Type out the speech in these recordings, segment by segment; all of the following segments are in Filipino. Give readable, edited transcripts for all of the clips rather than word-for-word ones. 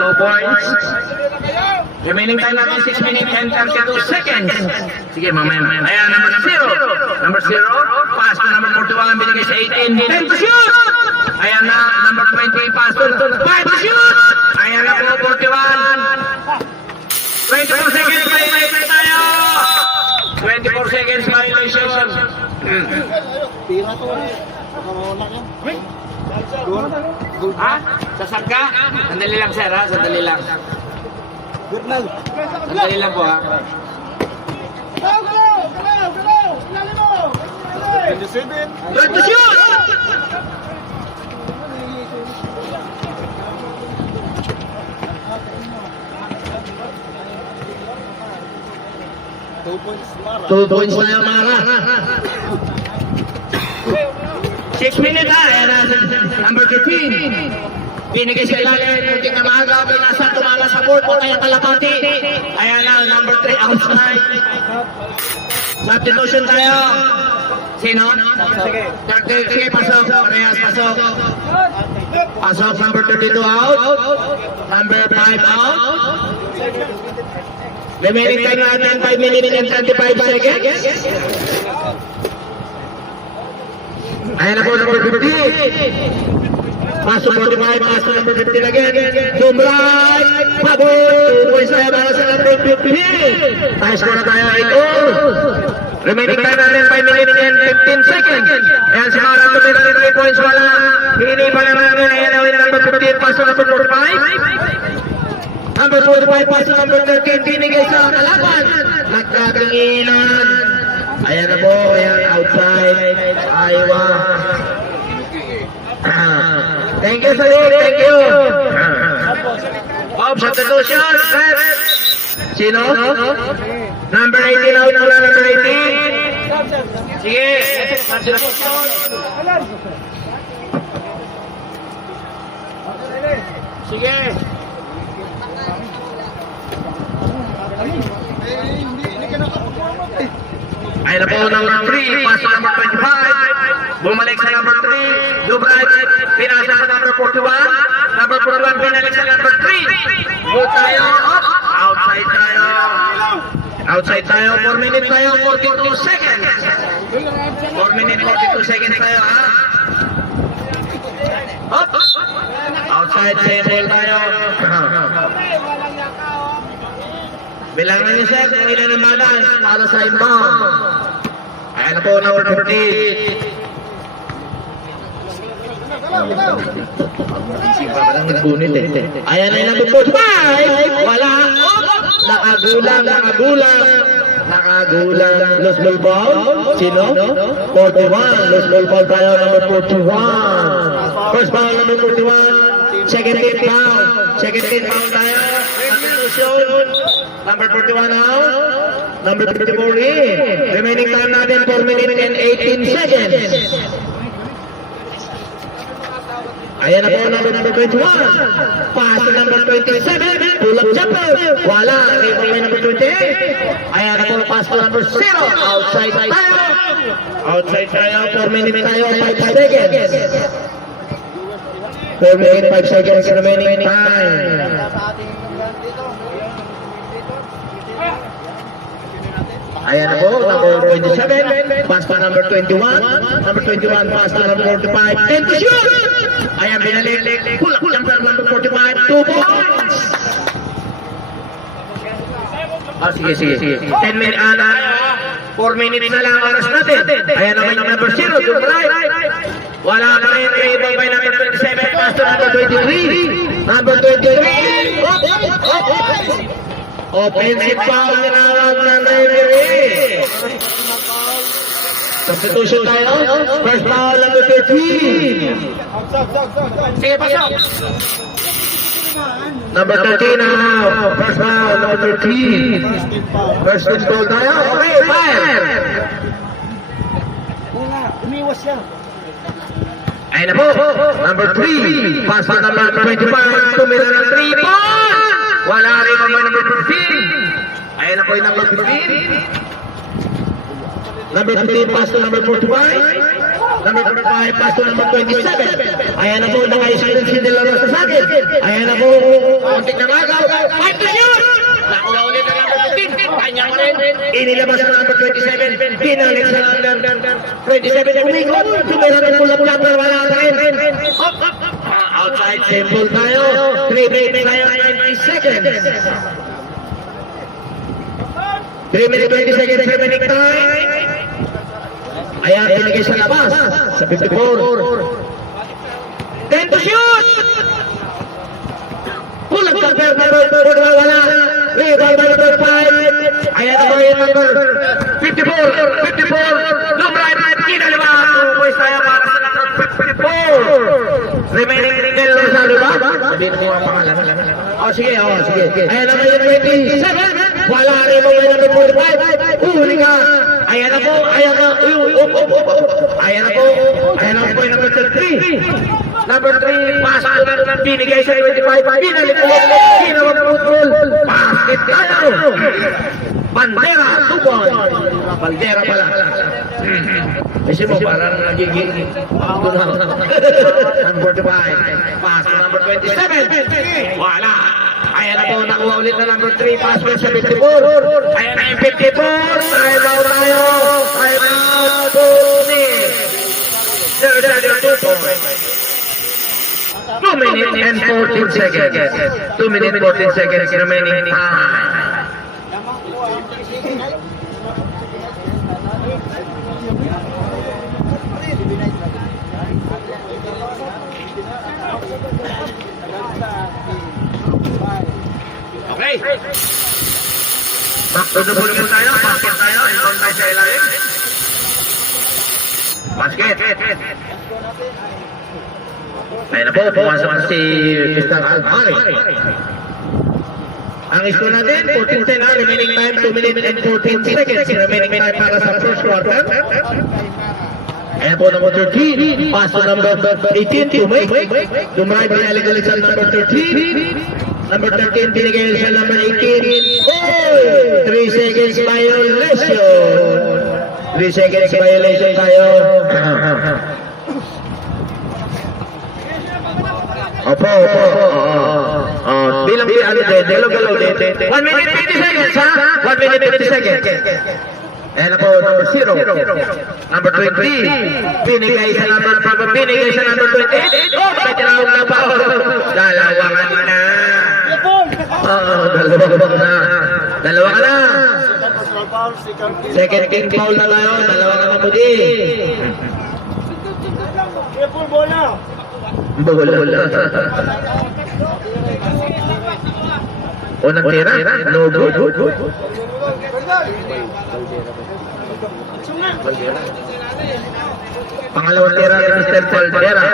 2 points. Remaining time natin 6 minutes and 32 seconds. Sige, mamaya. Ayan, number 0. Number 0. Pass to number 41. Binigay sa 18. 10 to shoot! Ayan na, number 20. Pass to 5 to shoot! Ayan na po, 41. 24 seconds. Violation tayo! 24 seconds violation. Tira to eh. Ha? Sasag ka? Sandali lang, sir, ha? Sandali lang. Gurnal. Sandali lang po, ha? Good to shoot! Two points na yung Mara. 6 minutes ha. Ayan na, number 15. Binigay sa ilalim, munting na maaga, pinasa, tumala sa board, o kaya kalapati. Ayan na, number 3, outside. Substitution tayo. Sino? Sige, pasok. Parehas, pasok. Pasok, number 32 out. Number 5 out. Remaining time natin, 5 minutes and 25 seconds. Ayan na po, number 50. Pasok 45, pasok number 15 again. Boom right, pabor. 2 points tayo para sa number 15. Tayo score na tayo, 8-all. Remaining time natin, 5 minutes and 15 seconds. Ayan si Mara, 3 points, wala. Hindi pa naman namin, ayan na number 15, pasok number 45. Number 45, pasok number 13, binigay sa kalaban. Nagkatinginan. Ayan na po, ayan, outside. Iowa. Thank you, sir. Thank you. Substitution. Sino? Number 18 out mula, number 18. Sige. Sige. Ayan na po, number 3, pass to number 25, bumalik sa number 3, Dubray, pinasa sa number 41, number 41, pinalik sa number 3, go tayo, outside tayo, outside tayo, 4 minutes tayo, 42 seconds, 4 minutes, 42 seconds tayo, ha? Up, outside, same ball tayo, bilangan niyo sir kung ilan ang balas para sa inbound. Ayan na po, number 30. Ayan na yung number 45. Wala. Nakagulang. Lost ball ball. Sino? 41. Lost ball ball tayo, number 41. First foul, number 41. Second hit foul. Second hit foul tayo. Number 41 out. Number 54 in. Remaining time natin 4 minutes and 18 seconds. Ayan na po, number 21. Pass to number 27. Pull up jumper. Wala. Rebound by number 28. Ayan na po, pass to number 0. Outside tayo. Outside tayo. 4 minutes tayo. 5 seconds. 4 minutes, 5 seconds remaining time. Ayan na po, number 27, pass pa number 21, number 21, pass to number 45, 10 to shoot! Ayan, binalik, pull up, number 45, 2 points! Sige. 10 minutes, 4 minutes na lang oras natin. Ayan naman yung number 0, yung right. Wala pa rin, rebound by number 27, pass to number 23. Number 23, offensive foul tinawag ng referee. Substitution tayo. First foul number 13. Sige, pasok. Number 13 now. First foul number 13. First foul tayo. Okay, fire. Umiwas siya. Ayun na po. Number 3. Pass pa number 25. Tumira ng 3 points. Wala rin ang number 15. Ayun na po yung number 15. Number 15 pass to number 45. Number 45, pass to number 27. Ayan na po, naka-screen si De La Rosa sa akin. Ayan na po, konting nangagaw. 5 to shoot! Nakuha ulit na number 15. Kanyang rin. Inilabas sa number 27. Pinalik sa number 27. Umikot. Tumira ng pulap-lap na wala rin. Outside simple tayo. 3 minutes tayo, 90 seconds. 3 minutes, 20 seconds remaining time. Ayan, pinigay sa labas. Sa 54. 10 to shoot! Pull-up number, wala. Rebound by number 5. Ayan na po yung number 54. 54. Look right, kinaliwa. 2 points tayo para sa number 54. Remaining single sa liba. Sabihin mo ang pangalan. Sige. Ayan na po yung 27. Wala rin mo yung number 45. Huli ka. Ayan na po yung number 33. Number 3, pass na binigay sa 25. Pinalik ko. Ginawang football. Basket tayo. Bandera, 2 points. Bandera pala. Kasi mo, parang nagiging number 45. Pass to number 27. Wala. Ayan na po, nakuha ulit na number 3. Pass sa 54. Ayan na yung 54. Time out tayo. Time out. 2 minutes. There's 2 points. 2 minutes and 14 seconds. 2 minutes 14 seconds remaining time. Okay. Back to the ball po tayo. Basket tayo. Inbound tayo sa ilalim. Basket. Ayun na po, pumasok si Mr. Alvari. Ang score natin, 14-10 na, remaining time, 2 minutes and 14 seconds. Remaining time para sa first quarter. Ayan po, number 13. Pass to number 18 to make. Dumrive binalik-alik sa number 13. Number 13, binigay sa number 18. 3 seconds violation. 3 seconds violation tayo. Opo. Bilang galaw din. 1 minute 50 seconds, ha? 1 minute 50 seconds. Ayan na po, number 0. Number 20. Binigay sa number 28. Oh, may tinawag na pa. Dalawa ka na. Dalawa ka na. Second king foul na tayo. Dalawa ka na po di. Bola. Unang tira, no good. Pangalawang tira ni Mr. Caldera.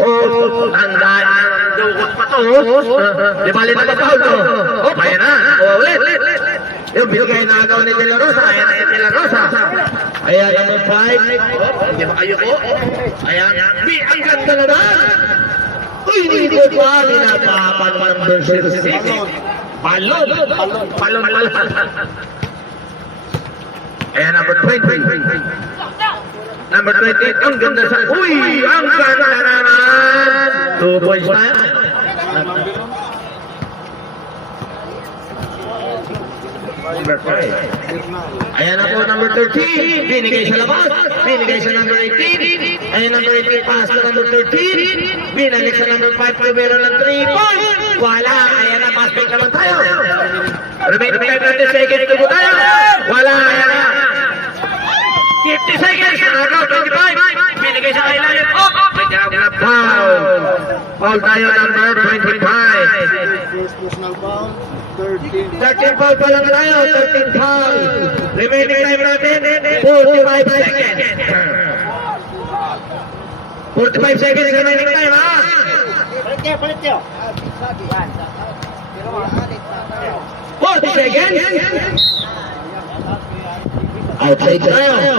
Oh, tandaan ang dukot pa to. Di bali na pa to. Oh, kaya na. Ulit. Yung binigay na agaw ni De La Rosa. Ayan na De La Rosa. Ayan number 5. Hindi ba kayo ko? Ayan. Ang ganda na na. Uy, hindi pa. Pinapapan number 06. Palon. Ayan number 20. Number 20. Ang ganda sa... Uy! Ang ganda na naman. 2 points tayo. Number 5. Ayan na po, number 13. Binigay sa labas. Binigay sa number 18. Ayan number 18. Pass to number 13. Binalik sa number 5. Tumira ng 3 points. Wala. Ayan na, pass back naman tayo. Remaining 30 seconds to go tayo. Wala. Ayan na. 50 seconds. Nagaw, 25. Binigay sa kailangan. May tinawag na foul. Foul tayo, number 25. Personal foul. 13 foul pa lang tayo, 13 foul. Remaining time natin, 45 seconds. 45 seconds remaining time, ha? Palit niyo. 40 seconds. Outside tayo.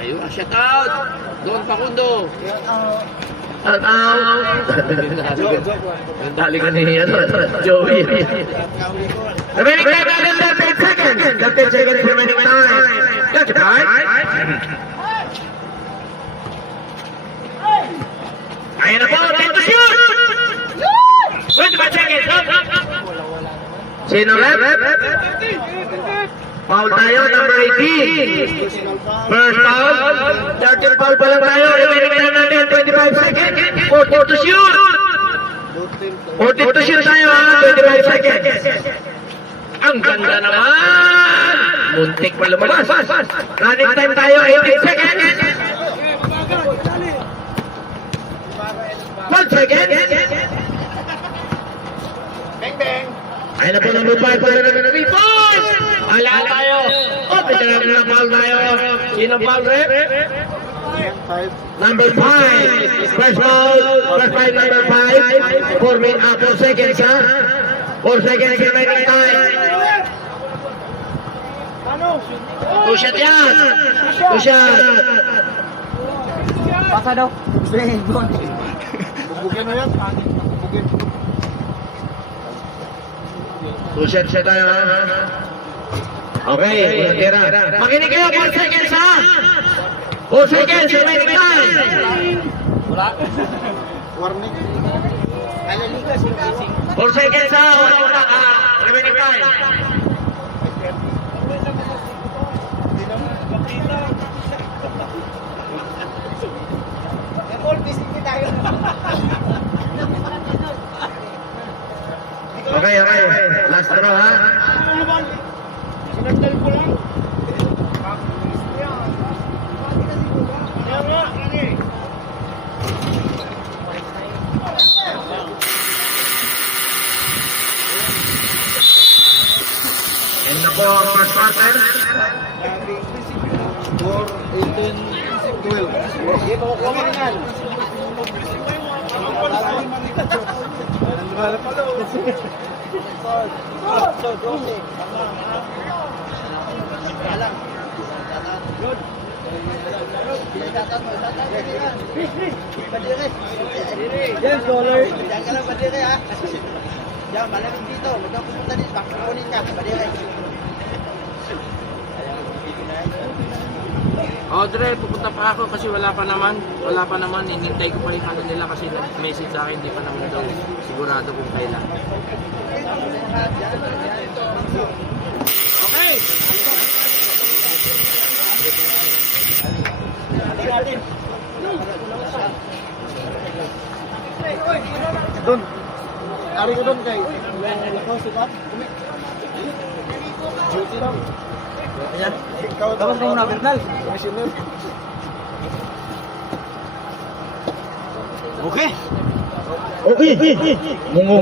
Ayun, shut out. Don Facundo. Shout out. Shout out. Nandali ka ni Joey. Remaining time natin 30 seconds. 30 seconds remaining time. That's right. Ayan na po, 10 to shoot! 25 seconds. Sino rep? Foul tayo, number 18. First foul. 13 foul pa lang tayo. Remaining time natin, 25 seconds. 14 to shoot. 14 to shoot tayo ha, 25 seconds. Ang ganda naman. Muntik pa lumabas. Running time tayo, 18 seconds. 1 second. Bang bang. Ayun na po number 5 para naman na rebound. Wala tayo. O, tignan natin na foul tayo. Sino foul rep? Number 5. First foul. First foul number 5. 4 seconds ha. 4 seconds remaining time. Two shot yan. Two shot. Pasa daw. Bubugyan na yan. Bubugyan. Two shot siya tayo ha. Okay, unang tira. Makinig kayo, 4 seconds ha. 4 seconds remaining time. Wala. Warning. Alaliga si Casey. 4 seconds ha. Remaining time. All busy tayo. Okay. Last throw ha. Sinagdal ko lang. And na po ang first quarter. 4, 18, 12. Sige, pakukuha mo na yan. Yan, dollar. Diyan ka lang, Badire, ha? Diyan, malamig dito. Huwag kang pumunta dito. Bakit ka, Badire. Audrey, pupunta pa ako kasi wala pa naman, hinintay ko pa yung ano nila kasi nag-message sa akin, hindi pa naman daw sigurado kung kailan. Okay! Doon. Ari ko doon kay. Ikaw sikat. Duty daw. Ayan. Ikaw tapos mo na Bernal. Commissioner. Okay. Mungo.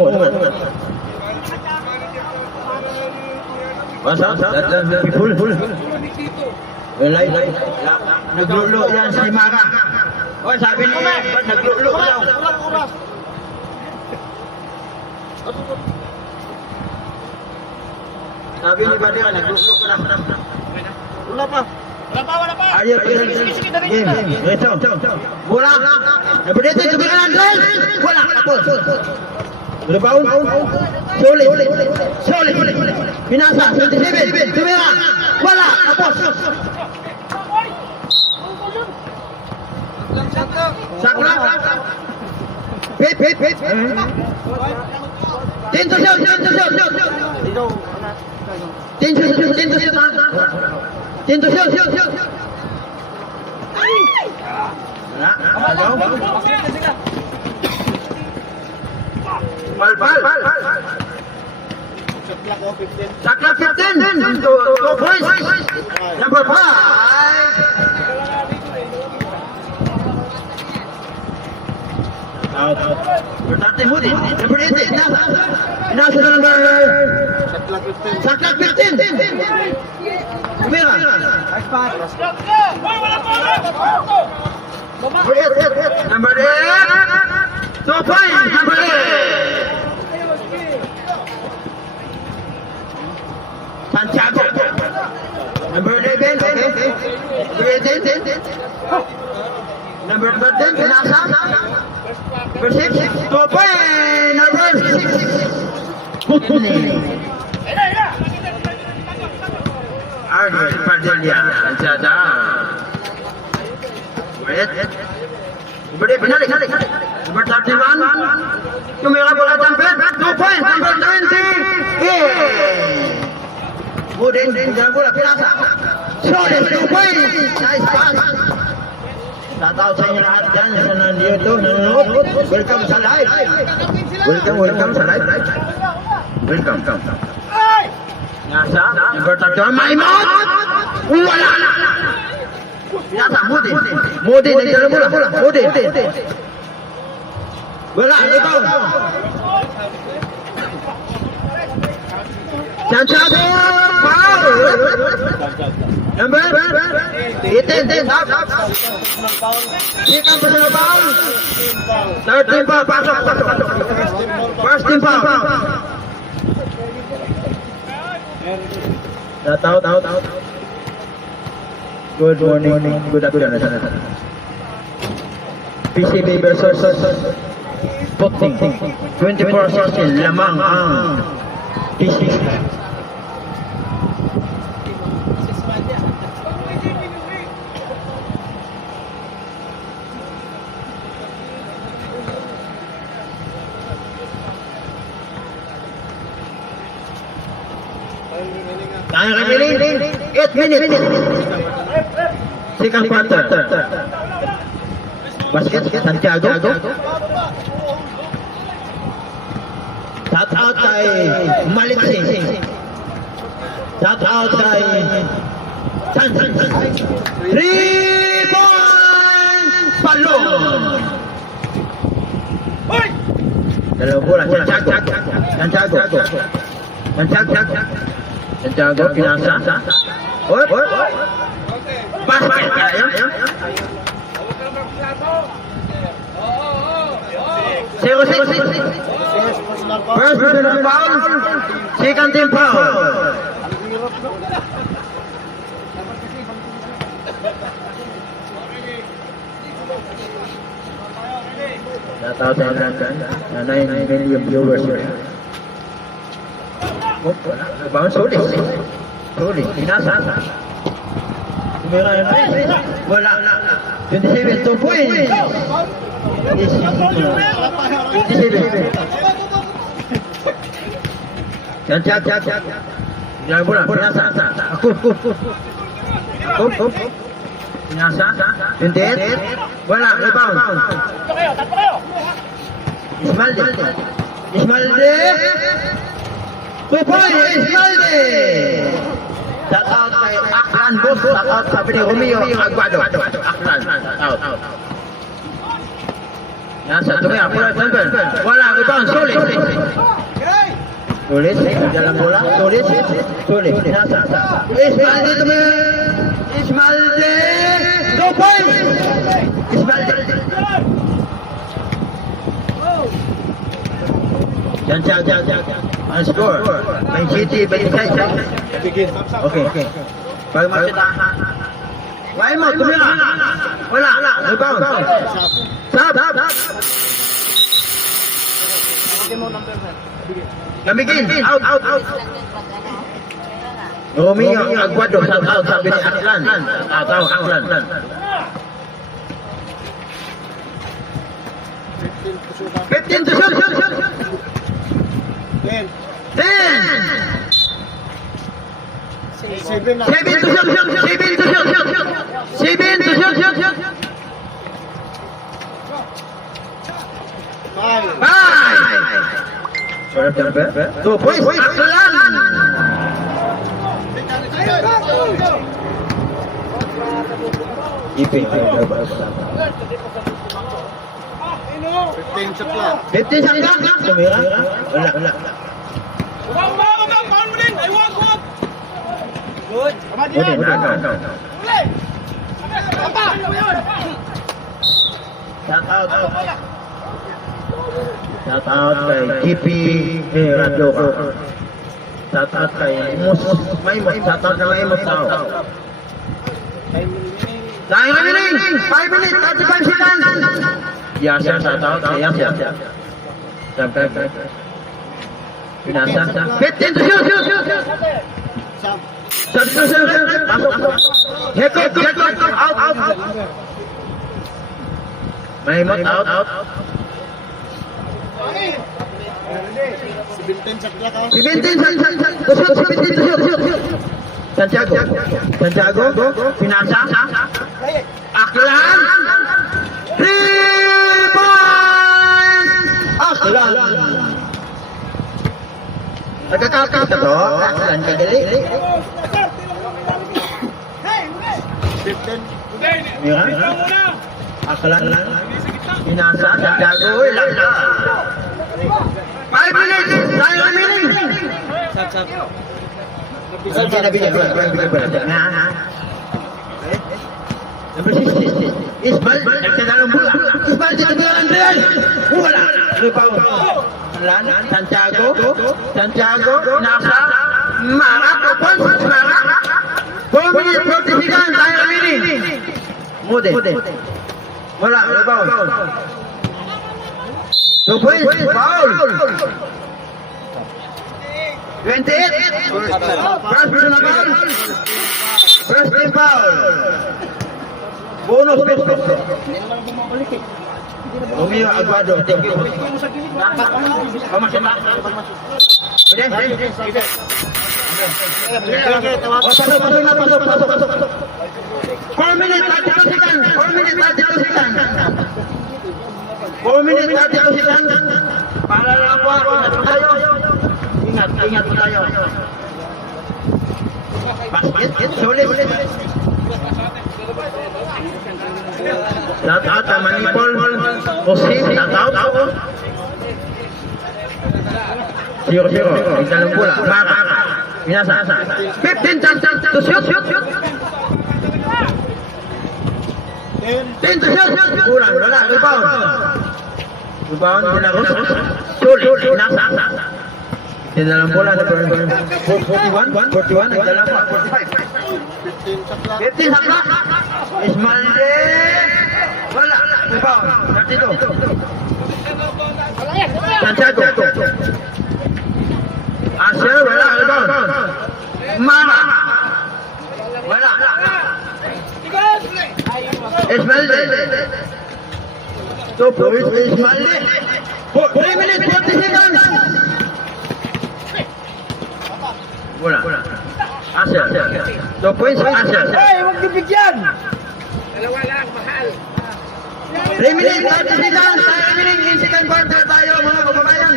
Basa? Full. Light. Naglulo yan si Mara. O, sabi ni naglulo daw. Oras. Sabi ni Badira, naglulo ko na. Wala pa. Ayaw pa yan. Game. Ito. Bola. Nabalita yung tumiran, Andres. Wala. Tapos. Rebound. Solid. Pinasa. 27. Tumira. Wala. Tapos. Sakura. Pit. Tinto shoot. Ikaw. Tinto shoot. Malpal. Saklak ko 15. Sakla 15. Two points. Number 5. Out. Bertante Moody. Number 18. Nasa number. Saklak 15. Sakla 15. Kumira. Nice pass. Number 8. 2 points. Number 8. Santiago. Number 11. Okay. Number 13, pinasa. Number 6, 2 point. Number 6, Putni. Arnold Padilla. Jada. Wait. Beri penari. Number 31, tumira bola jumper. 2 point. Number 20, Budin, jalan bola pinasa. Solid 2 point. Nice pass. Tak tahu saya lahat dyan sana dia tu nanonood. Welcome sa live. Welcome sa live. Welcome. Nasa, number 31, Maimot! Wala! Nasa, Mudi, nagdala bola. Mudi. Wala, ikaw. Santiago, foul! Number 18, up. Second personal foul. Third team foul, pasok. First team foul. Out. Good morning, good afternoon. PCB versus Sporting 24-16, lamang ang PCB. Ang remaining 8 minutes. Second quarter. Basket Santiago. Shout out kay Maliksi. Shout out kay San. 3 points. Palong. Dalawang bola. Santiago, pinasa. Basket tayo. Zero. First personal foul. Second team foul. Nataw tayo natin. 9 million viewers. Bounce sulit. Pinasa. Tumira yung wala. 27, 2 points. 27. Siap. Jangan bola, pinasa. Aku. Pinasa. 28. Wala, rebound. Ismalde. 2 points, Ismalde. Shout out kay Aklan Bus. Shout out sabi ni Romeo Aguado. Aklan. Out. Yan, satu kaya. Wala, rebound. Sulit. Dalam bola. Sulit. Nasa. Ismalde tu. Ismalde. 2 points. Ismalde. Jangan. Score. Main City bagi saya. Okey. Bagi masuk tahan. Maimot tumira. Wala. Rebound. Sab. Gamikin. Out. Romeo Aguado out sabi ni Aklan. Tahu Aklan. 15 to shoot. 10. 7 to shoot. 5. 2 points. Aklan. Ipin. 15 shot lang. Tumira. Wala. Good. Shout out kay GP Radio. Shout out kay Maimot. Shout out kay Maimot. Time remaining. 5 minutes, 35 seconds. Yes, yes, yes, yes. Pinasa. 15 to shoot. Shoot. Hit out. Mahimot out. 17 to shoot. Santiago, Pinasa, Aklan, 3 points, Aklan. Nagkakakita to, Aklan kagali. 15. Aklan, Pinasa, Santiago, ilan na? 5 minutes, time remaining. Number 16 Isbal nagtadalong bola. Isbal dito ba ang Andreas? Wala. Rebound. Santiago nasa Mara propon. 4 minutes 40 seconds time remaining. Mode. Wala. Rebound. 2 points. Foul. 28. First personal foul. First team foul. Bonus pistol. Romeo Aguado. Pasok. 4 minutes 32 seconds. 4 minutes 32 seconds. 4 minutes 32 seconds. Para lang po ako. Ingat po tayo. Basket, sulit. Shout out sa Manipol. Osi, shout out. 0-0. Igdalang pula. Maka. Pinasa. 15 chances to shoot. 10 to shoot. Kurang. Wala. Rebound. Dinagos. Sulit. Pinasa. Di dalam bola ada 41, dalam 45. 15 sakla. Ismalde. Bola. Rebound. Santiago. Asya bola rebound. Mara. Bola. Ismalde. 2 points Ismalde. 3 minutes 40 seconds. Bola. Asya. 2 points Asya. Huwag dibigyan! 3 minutes 30 seconds. Tayo remaining in second quarter tayo mga kababayan.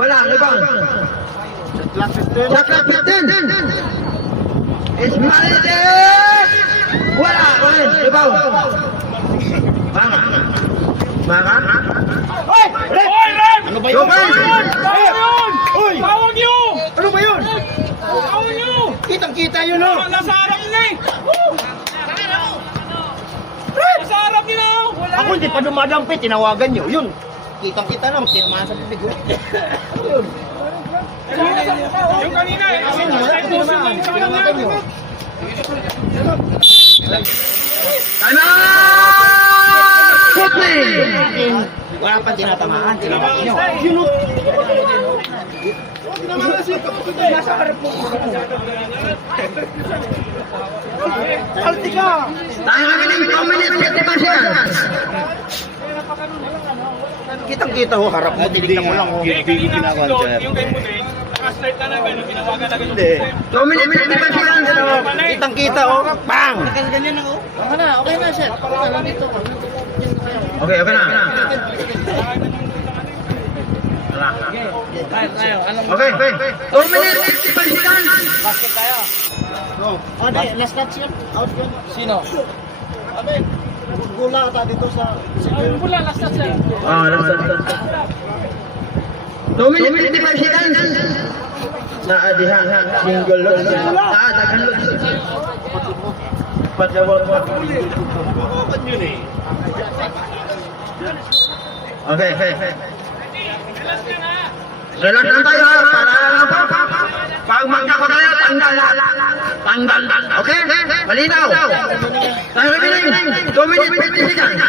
Wala. Rebound. Shot clock 15. Ismalde. Wala. Rebound. Mara. Hoy! Rep! Ano ba yun? Hoy! Bawang nyo! Ano ba yun? Bawang nyo! Kitang-kita yun, no? Nasa harap nila eh! Nasa harap nila! Wala! Ako hindi pa dumadampit, tinawagan nyo. Yun. Kitang-kita na, tinamaan sa bibig. Yun. Yung kanina eh! Kasi puso lang sa kanila! Time out! Wala pang tinatamaan, tinawagan nyo. Yun, no? Alti ka! Tayo remaining 2 minutes 55 seconds. Kitang-kita ho, harap mo, tinignan mo lang ho. Yung kay puti, naka-start na namin, tinawagan na ganun. 2 minutes 55 seconds. Kitang-kita ho, bang! Okay na. Okay. 2 minutes 55 seconds. Basket tayo. Last touch yun. Out yun. Sino? Gula ata dito sa... Pula, last na siya. Last. 2 minutes 55 seconds. Naa diha single load. Daghan load. Pagdawat mo. Okay. Relax lang tayo para lang po. Pag magkakotayo, tanggal lahat. Tanggal. Okay? Malinaw. Time remaining. 2 minutes, 50 seconds.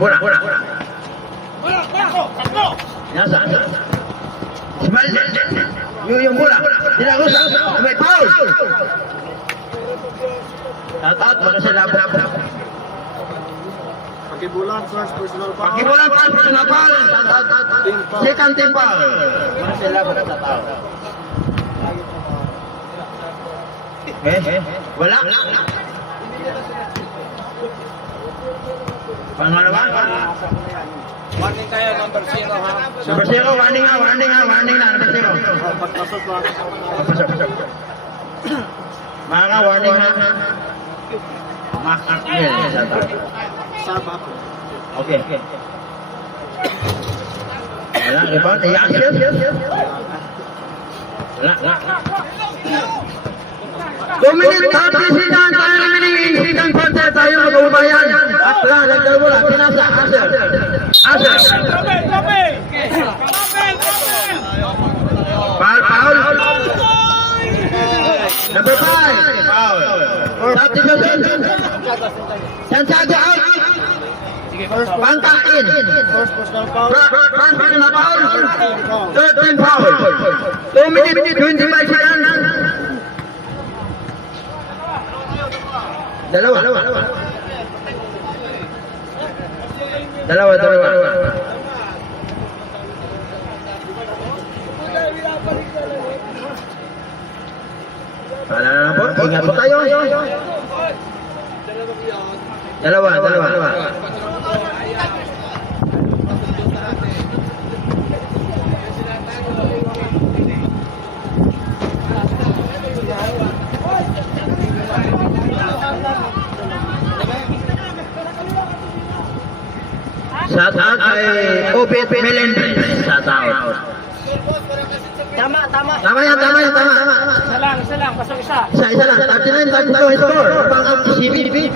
Bola. Nasa. Small. Yung bola. Tinagusa. May foul. Tatat, baka sila labra. Pakibulan, first personal foul. Pakibulan pa, personal foul. Second team foul. Baka sila labra sa tao. Wala. Pangalawa? Warning tayo, number 0 ha. Number 0, warning na, number 0. Pagpasok lang. Pasok. Mga warning ha. Makakil. Saba. Okay. Wala, rebound. Iyakyat. Wala. 2 minutes, 30 seconds. Tayo remaining. Second quarter tayo mag-ubayan. Akla, nagdalbola. Pinasa. Asher. Foul. Number 5. Foul. Substitution. Santiago out. Bangka in. First personal foul. First personal foul. Third team foul. 2 minutes, 25 seconds. Dalawa. Paalala na po, ingat po tayo. Dalawa. Shout out kay Obet Melendez. Shout out. Tama. Tama yan. Isa lang, pasok isa. Isa lang. 39-32 score. Pang up to CBB.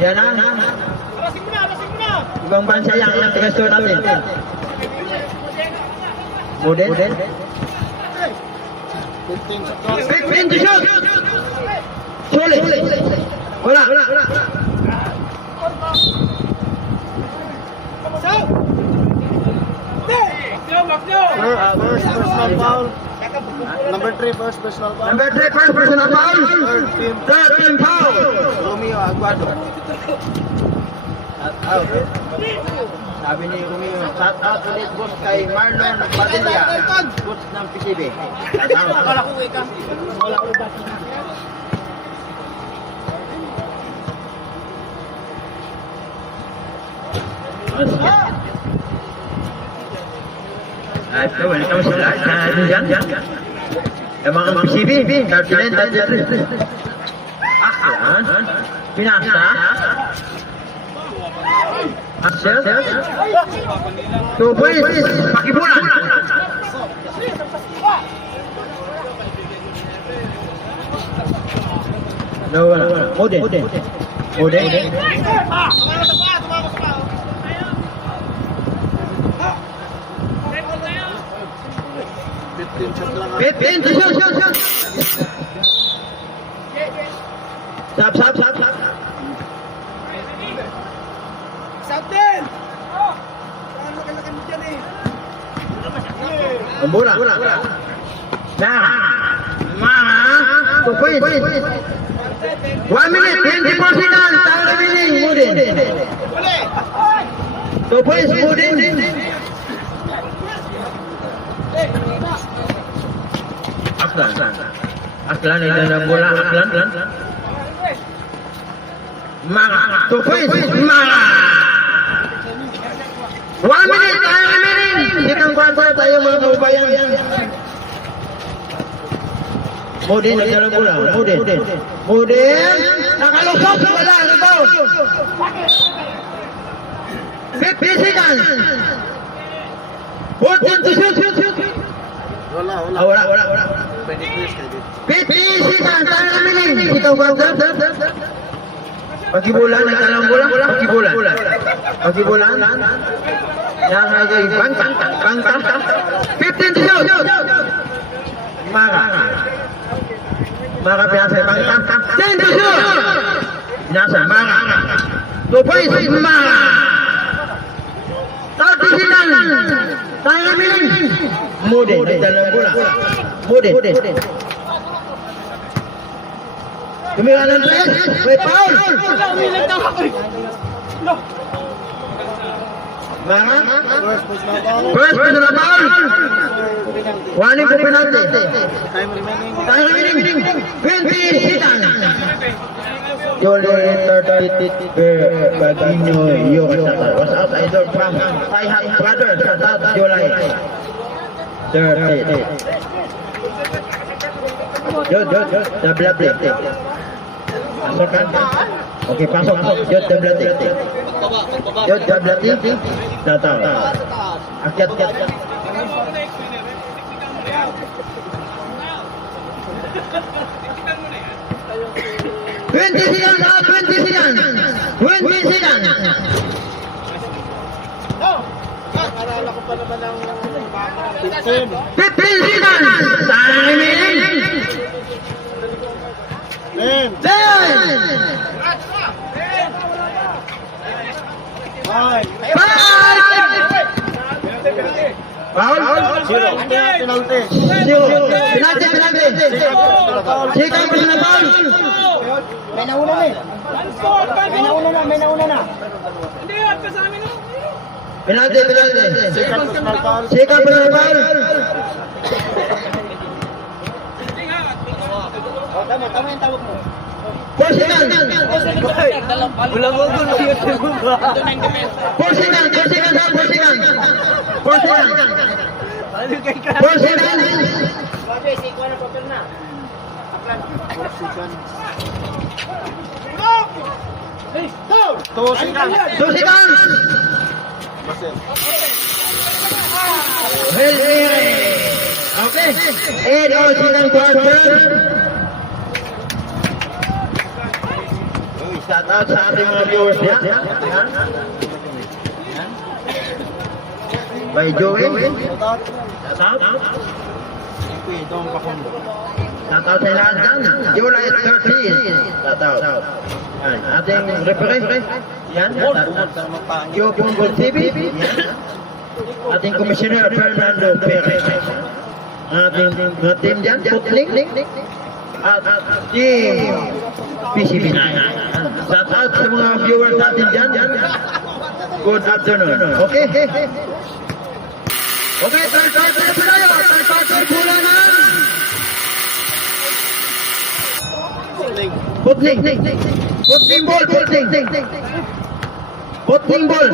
Yan na. Lasing mo na. Ibang bansa yan. Ang tiga-store natin. Model. 15 sa cross. 15 to shoot. Sulit. Wala. First personal foul. Number 3, first personal foul. Number 3, first personal foul. Third team foul. Romeo Aguado. Shout out. Sabi ni Romeo, shout out ulit boss kay Marlon Padilla, coach ng PCB. Wala ko ika. Wala ko ba? At welcome sa lahat na dyan. Yung mga PCB, 39-33. Aklan, pinasa. Axel, 2 points, pakibulan. No, wala. Model. 15 shot lang. 15 to shoot. Stop. Sabdin! Ang bola. Mga 2 points. 1 minute, 24 seconds. Time remaining. Mudin. 2 points, Mudin. Aklan ito na bola. Aklan. Mga 2 points. Mga 1 minute, time remaining. Second quarter tayo mga kaubayan. Mudin ito na bola. Mudin. Nakalusot. Wala. Rebound. 50 seconds. 14 to shoot. Wala. 50 seconds. Time remaining. Second quarter. Pakibulan. Pakibulan. Yang lagi bangka. 15 to shoot. Maka biasa bangka. 10 to shoot. Biasa Maka. 2 points Maka. 39. Tayo miling. Mudin di dalam bola. Mudin. Kemilangan tres. Wait, foul. Maka. First personal foul. Warning for penalty. Time remaining 20 seconds. Jolly 30 Bagino Yokasata was outside from Taihan Brothers at July 30. Jod, double play. Masuk kan? Oke, pasok. Jod double play. Jod double play. Datang. Akyat. 20 seconds out, 20 seconds. 20 seconds. Naalala ko pa naman ang 15 seconds. Time remaining. 10. 5. Foul. Zero. Penalty. Penalty. Second personal foul. May nauna na. Penalty. Second personal foul. Second personal foul. Tama yung tawag mo. 4 seconds. 4 seconds. Babe, si Ikuan ang papel na. Aklan. 2 seconds. 2 seconds. Okay. 8 second quarter. Shout out sa ating mga viewers niya. By Joey. Shout out. Shout out sa lahat dyan. July 13. Shout out. Yan. Ating referee. Yan. Yopong TV. Yan. Ating Commissioner Fernando Perez. Ating mga team dyan. Putling. At team PCB9. Shout out sa mga viewers natin dyan. Good afternoon. Okay. Okay, third quarter na tayo. Third quarter pula na. Putling ball.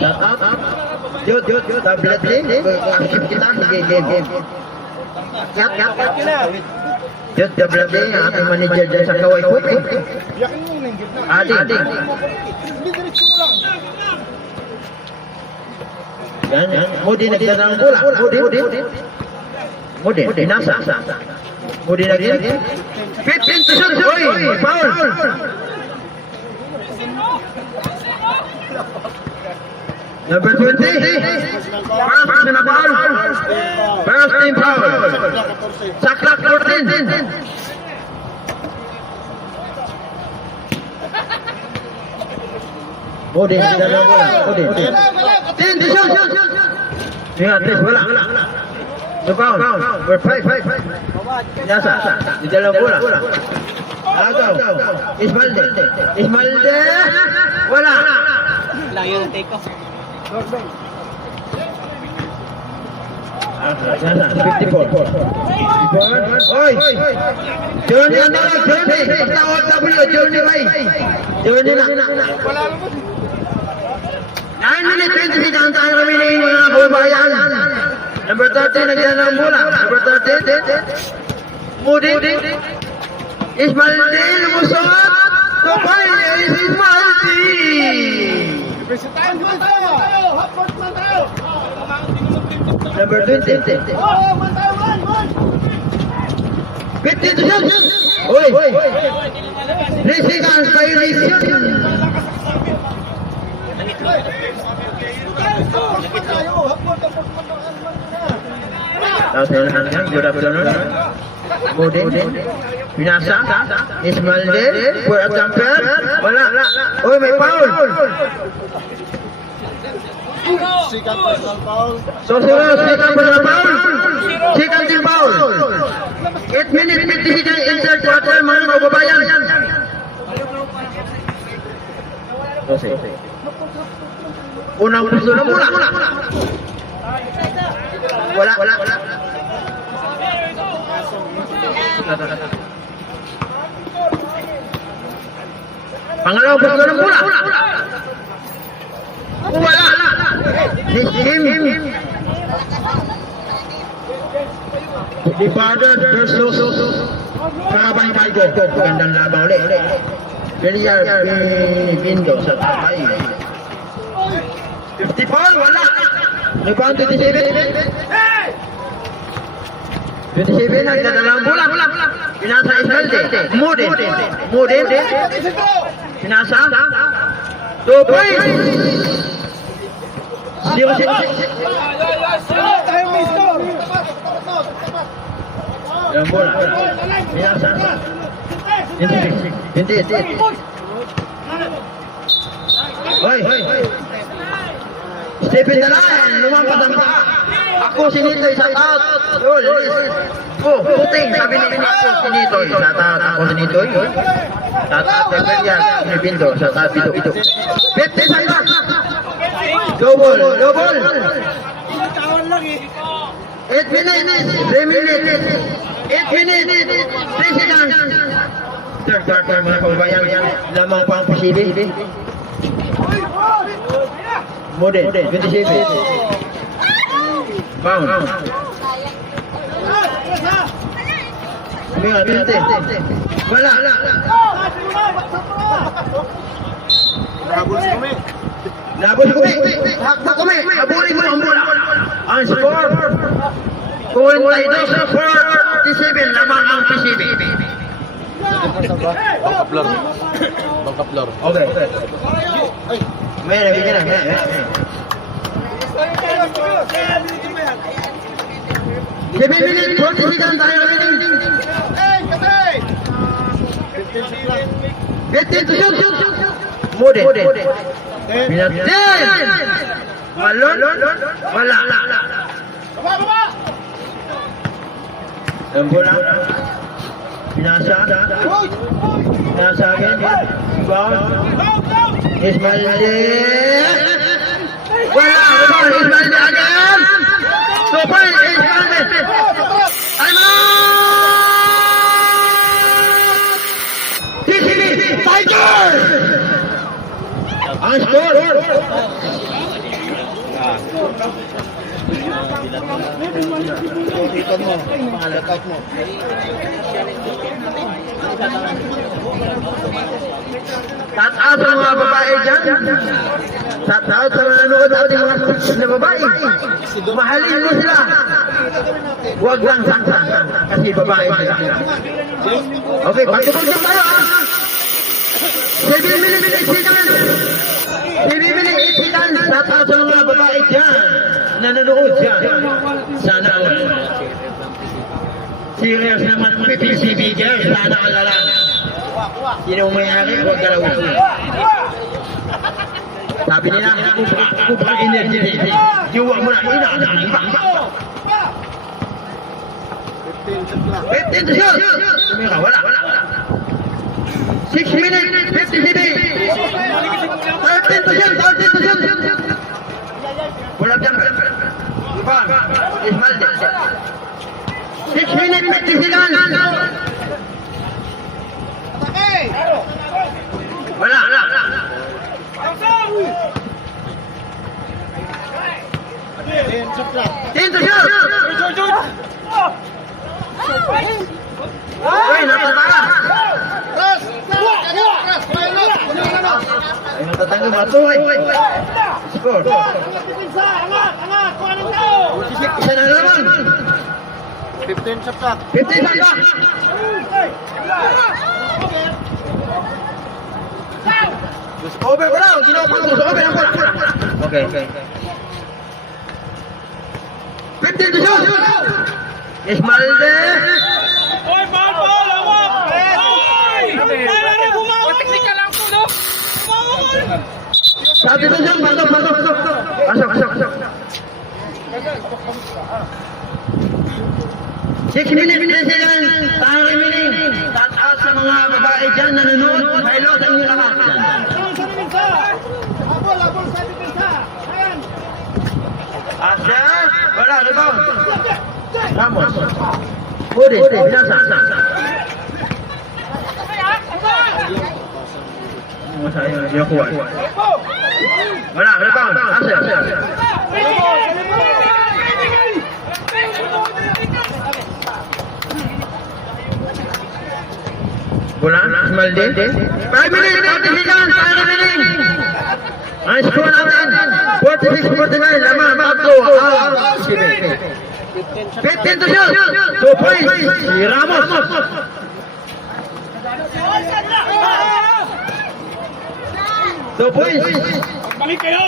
Shout out. Jod. Tablet din. Aktif kita. Game. Gat. Jod, tablet din. Ating manager dyan sa Kaway Cooking. Adi. Yan. Mudi nagdala ng bola. Mudi. Dinasa. Mudi lagi. 15 to shoot. Oy, foul. Number 20. First na foul. First team foul. Saklak 14. Mudi nagdala ng bola. Mudi. 10 to shoot. Ingat, bola. Number 5. Biasa. Di dalam bola. Agaw. Ismalde. Wala. Layo ng take off. Biasa. 54. Oi. Journey na. Tawag W. Journey bay. Journey na. 9 minutes 20 seconds tayo remaining mga kababayan. Number 13 nagdala ng bola. Number 13. Mudi. Ismaildin Musot. Tupay Ismaildin. Number 20. 50 to shoot. Uy. 3 seconds by Elysium. Tapos sa lahat yan, good afternoon. Modin, Pinasa, Ismailde, for a jumper, wala. Uy, may foul. So, second personal foul. Second team foul. 8 minutes, 50 seconds in third quarter, mga kababayan. Unang puso na mula. Wala. Pangalawang puso na mula. Wala. Him. Divided versus Karabay Taigo. Magandang laban ulit. Villar Pindo sa tatay. 54, wala. Rebound 27. 27, nagdadalang bola. Pinasa Ismailde. Mudin. Pinasa. 2 points. 0-6. Yang bola. Pinasa. 28. Hoy. Step in the line. Lumampas ang paa. Ako si Nitoy, shout out. Puting. Sabi ni ako si Nitoy. Shout out. Ako si Nitoy. Shout out. Pagkalian. Si Pindo. Shout out. Pindo. 50 seconds. Double. 8 minutes. 3 minutes. 8 minutes. 3 seconds. Third quarter mga kababayan. Lamang pang posible. Model 27. Pound. Mga 20. Wala. Labos kumi. Hakbak kumi. Habulin mo ang bola. Ang score. 42-47. Lamang ang PCB. Bangkaplar. Okay. Mera. 7 minutes, 40 seconds tayo remaining. 15 to shoot. Mode. Minat 10. Malon. Wala. Ang bola. Pinasa again. Ismailde. Wala. Ismailde again. 2 points. Ismailde. TCB Tigers. Ang score. Shout out sa mga babae dyan. Shout out sa mga nanood natin mga babae. Mahalin mo sila. Huwag lang saksan. Kasi babae sila. Okay, pagkakagod tayo ha. 7 minutes, 8 seconds. 7 minutes, 8 seconds. Shout out sa mga babae dyan. Nanonood dyan. Sana all. Serious naman PCB dyan. Sana all lang. Sino may-ari? Huwag galawin. Sabi nila, kubra energy. Diwa mo na, inaanak ng iba. 15 to shoot. Tumira, wala. 6 minutes, 57. 13 to shoot. Wala dyan. Ibang, Ismailde. 6 minutes, 50 seconds. Wala. 10 to shoot. Uy, napatara. Ay, natatanggal matuhay. Score. Isa na naman. 15 shot clock. 15 seconds. Over ko lang. Over ang bola. Okay. 15 15 to shoot. Ismalde. Oy, ball, awak! Oy! Technical lang po, no? Satu to shoot. Masuk. 6 minutes tayo remaining. Tataas sa mga babae dyan na nanonood. Hello sa inyo lahat. Asya, wala, rebound. Ramos. Udis, binasa. Masaya, dia kuat. Wala, rebound. Asya. Bola, Ismalde. 5 minutes, 30 seconds, tayo remaining. Ang score natin, 46-49, lamang, tatlo, 15 to shoot, 2 points, si Ramos. Two points. Balik kayo!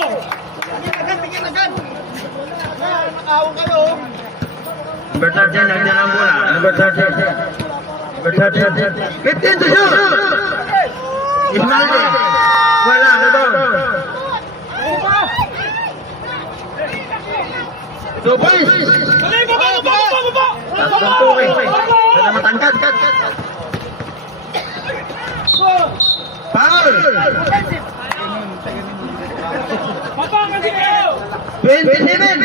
Number 13, nagdala ang bola. Number 13. 15 to shoot. Ismalde. Wala, rebound. 2 points. Baba! Tatlong tuwi. Kada matangkad. Foul. Baba kasi kayo! 27.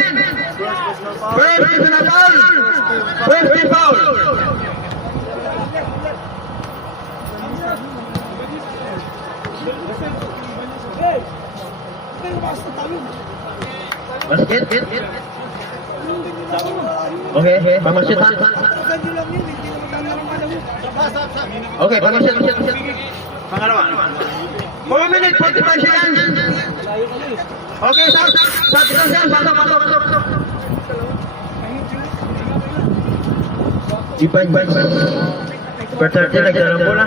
First is na foul. First is foul. Basket. Okay, pamasit ha. Okay, pamasit. Pangalawa. 4 minutes, 45 seconds. Okay, start. Pasok. Ipan. Berarti lagi dalam bola.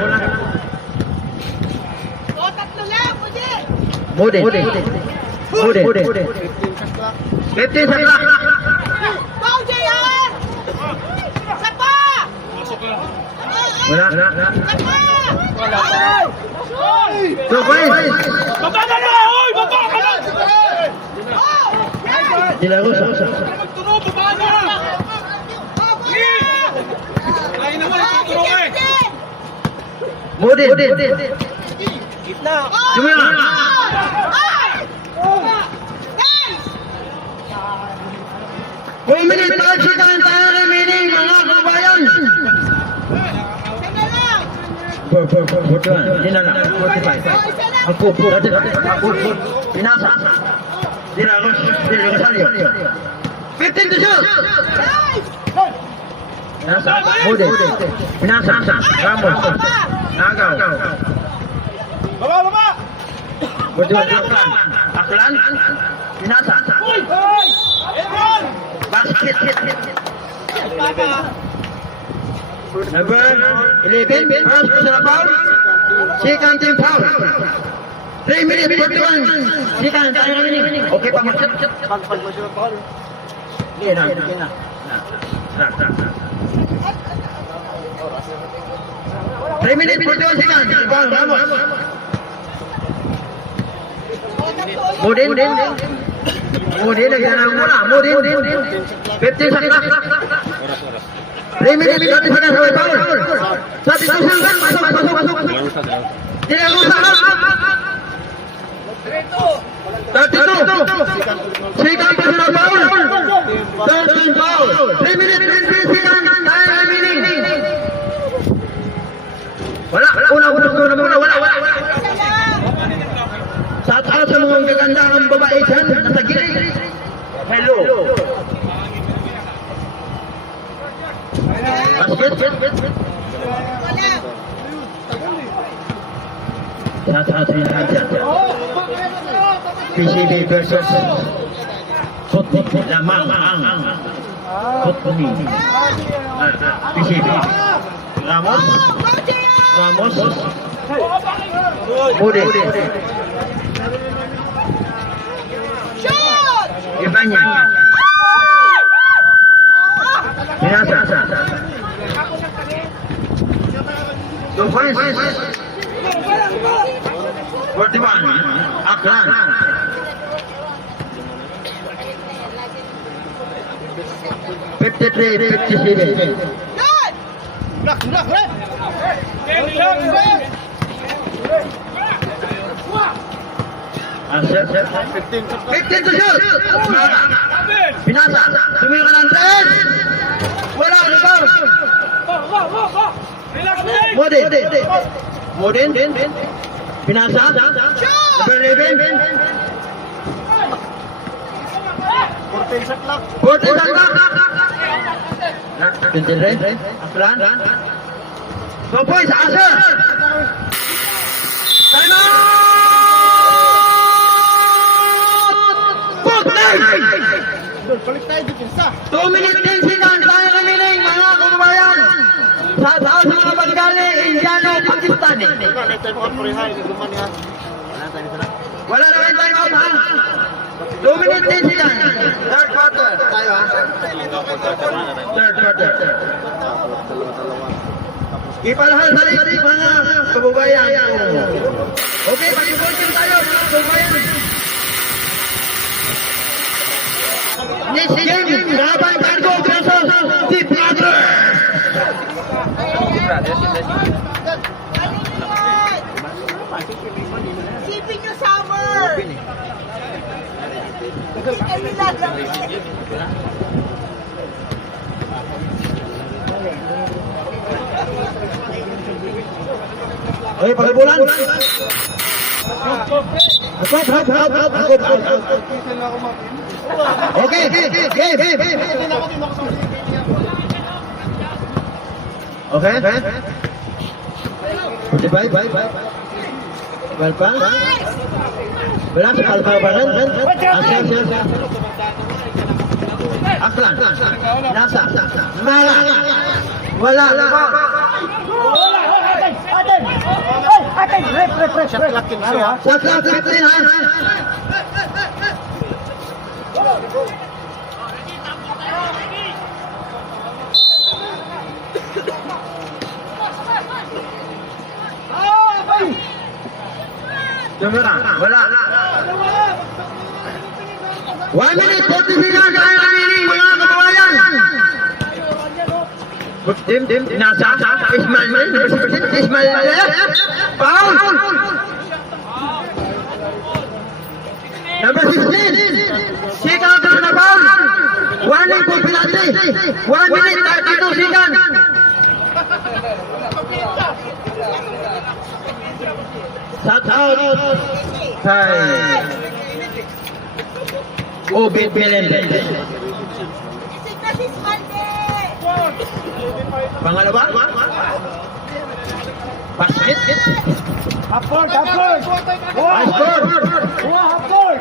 Mode. 15 seconds. Wala. 2 points. Baba na na! Oy! Baba ka na! Dilaro. Magturo, baba na! Ay naman, ituturo eh! Mode. Jumlah. 4 minutes, 5 seconds tayo remaining, mga kabayan. Dinala, 45. Aku, binasa. Dinalo, Rosario. 15 to shoot. Binasa, Mode. Binasa, Ramos. Nagaw. Baba! Berjuang Aklan. Binasa. Basket. Number 11, first personal foul. Second team foul. 3 minutes, 41. Second, tayo remaining. Okay pa, masat. Sige na. 3 minutes, 41 seconds. Foul, Ramos. Modin, nagdala ang bola. Modin. 15 seconds. 3 minutes, 30 seconds. Foul. Satu susungan, masuk. Tidak usah. 32. Second personal foul. Third team foul. 3 minutes, 23 seconds. Time remaining. Wala. Una. Sa taas sa mga gagandang babae dyan, nasa gilid. Hello. Basket. Sa PCB versus Putni. Lamang ang Putni. PCB. Ramos. Mode. Ibanya. points. 41, Aklan. 53-57. Answer. 15 to shoot. Pinasa. Tumira ng 10. Wala, rebound. Modin. Pinasa. Number 11. 14 shot clock. 23. Aklan. 2 points. Answer. Time out! Balik tayo dito sa 2 minutes 10 seconds tayo kamiling mga kababayan sa tao sa mga paggali Indiano, Pakistani. Wala na rin time out ha. 2 minutes 10 seconds. Third quarter tayo ha. Third quarter. Ipalahal sa rin mga kababayan. Okay, pag-important tayo mga kababayan. This game, laban Cargo versus Deep Water. Sipin nyo summer! Ay, nilagang. Okay, pag-bulan. Okay, game. Okay. Bye. Balpa. Wala sa kalpa ba rin? Asya. Aklan. Nasa. Mala. Wala. Shot clock 15 ha. Tumira, wala. 1 minute 40 seconds tayo kamiling mga kababayan. Tim, nasa Ismail, Ismail left, foul. Number 16, check out the foul. Warning for penalty. 1 minute 32 seconds. Shut out. Time. Obed Melendez. Sickness is Monday! Pangalawa? Basket? Half court. High score. Half court.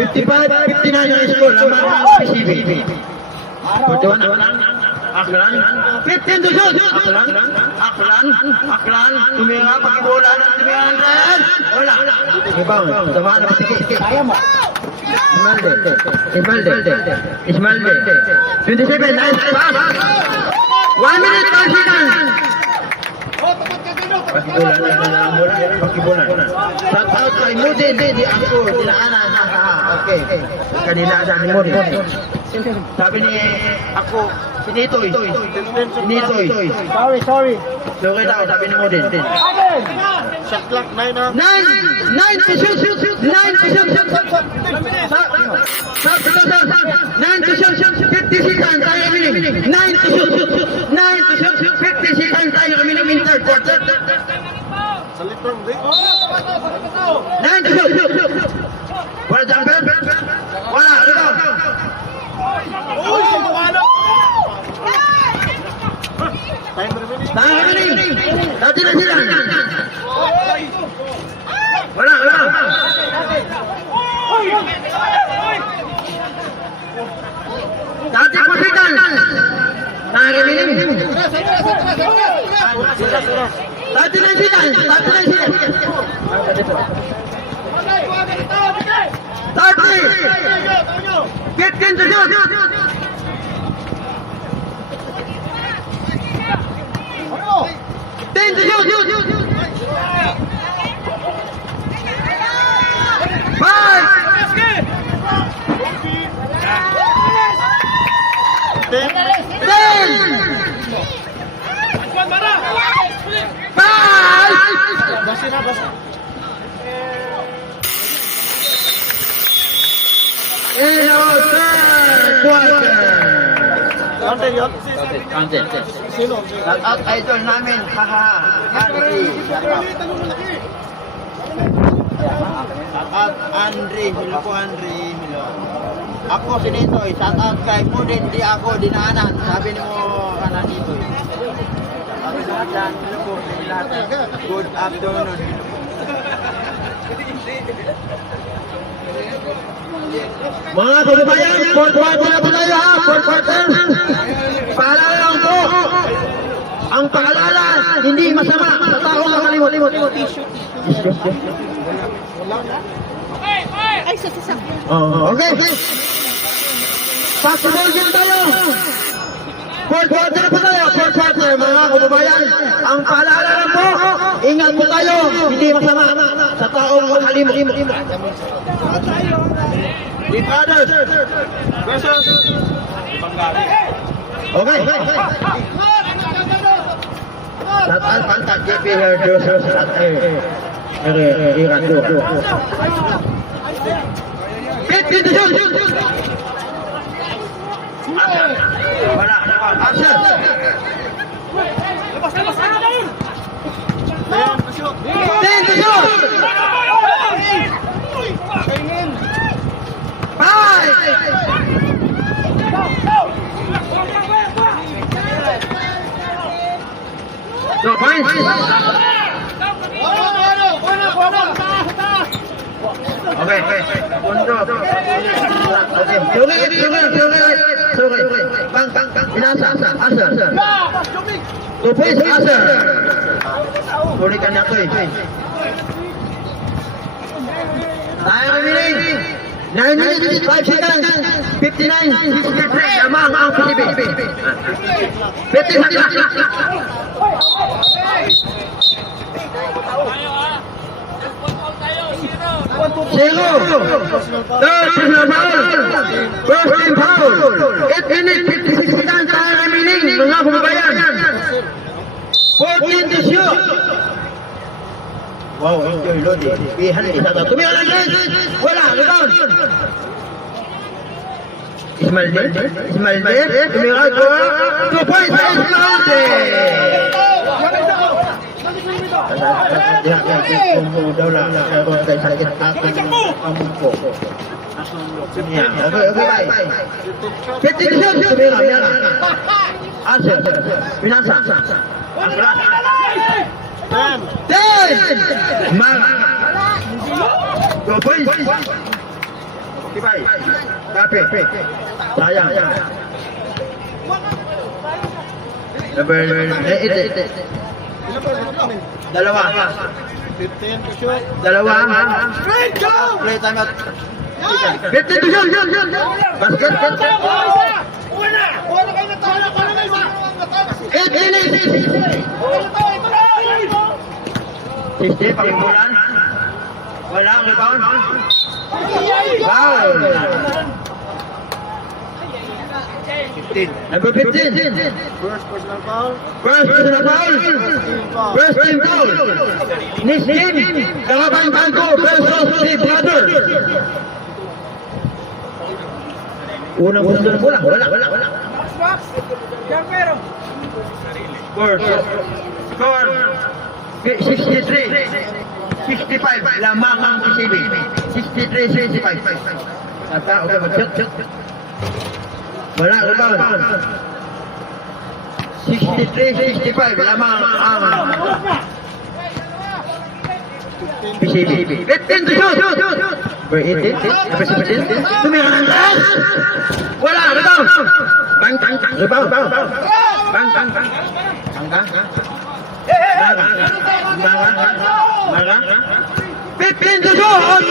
55-59 ang score. Ang mga PCB. 41. Aklan. 15 to shoot. Aklan. Tumira. Pag-ibola ng tumira ng red. Wala. Rebound. Tama na patikit. Kaya mo. Ismalde. 27. Nice pass. 1 minute 5 seconds. Pakibulan. Shut out kay Mudi. Di ako. Dinaanan. Okay. Kanina sa ni Mudi. Sabi ni ako, Sinitoy. Sorry. So kita daw, sabi ni Mudi. Shot clock 9 na. 9 to shoot. 9 to shoot. 9 to shoot. 50 seconds tayo kamiling. 9 to shoot. 50 seconds tayo kamiling in third quarter. Salit lang, Rick. 9 to shoot. Wala jumper. Wala. Rebound. Time remaining. Tayo kamiling. Dati na sila. Wala. 34 seconds. Tayo kamiling. 39 seconds. 15 to shoot. 10 to In our third quarter. Shout out idol namin, haha, Andre. Shout out Andre, hello po Andre, hello. Ako si Nitoy, shout out kay Pudin, di ako dinaanan. Sabi mo, dito. Sabi lahat dyan, hello po, lahat. Good afternoon. Mga kababayan, fourth quarter na po tayo ha, fourth quarter. Paalala lang po, ang paalala, hindi masama sa taong makalimot. Ay, sasakyan. Okay. Possible game tayo. Fourth quarter na po tayo, fourth quarter, mga kababayan. Ang paalala lang po, ingat po tayo, hindi masama sa taong makalimot. Team Brothers versus Okay. Shout out Pantat JP here, Joseph at Iran. Hit the shoot. wala, Action. Hit the shoot. Five. So points. Okay. Punto. Okay. Sugay. Bang. Inasa. Asa. 2 points. Asa. Tulikan na ito eh. Tayo remaining. 9 minutes, 5 seconds, 59, 63, lamang ang Pilipin. 50 seconds. Zero. Third personal foul. First team foul. 8 minutes, 56 seconds, tayo remaining, mga kababayan. 14 to shoot. wow, enjoy Lodi. Pihan isa to. Tumira lang guys. Wala, rebound. Ismailde. Tumira ko. 2 points. Ismailde. Daw lang, kaya tayo sakit akin ang po. Okay, bye. 50 to shoot. Tumira. Answer. Pinasa. Ten! Mara! 2 points! Tibay! Kape! Sayang! Number 8. Dalawa! 15 to shoot. Dalawa! Play time out. 50 to shoot! Basket! 8 minutes! 60, pakimbulan. Wala ang rebound. Foul. 15. Number 15. First personal foul. First personal foul. First team foul. Niskin, Kalaban Bangko versus Team Brothers. Unang punto na bola. Wala. Score 63, 65, lamang ang PCB. 63, 65. Sata, okay, mag-shot. Wala, rebound. 63, 65, lamang ang PCB. 15 to shoot. Number 18, number 17. Tumira ng taas. Wala, rebound. Bang. Rebound. Bang. Mara. 15 to shoot.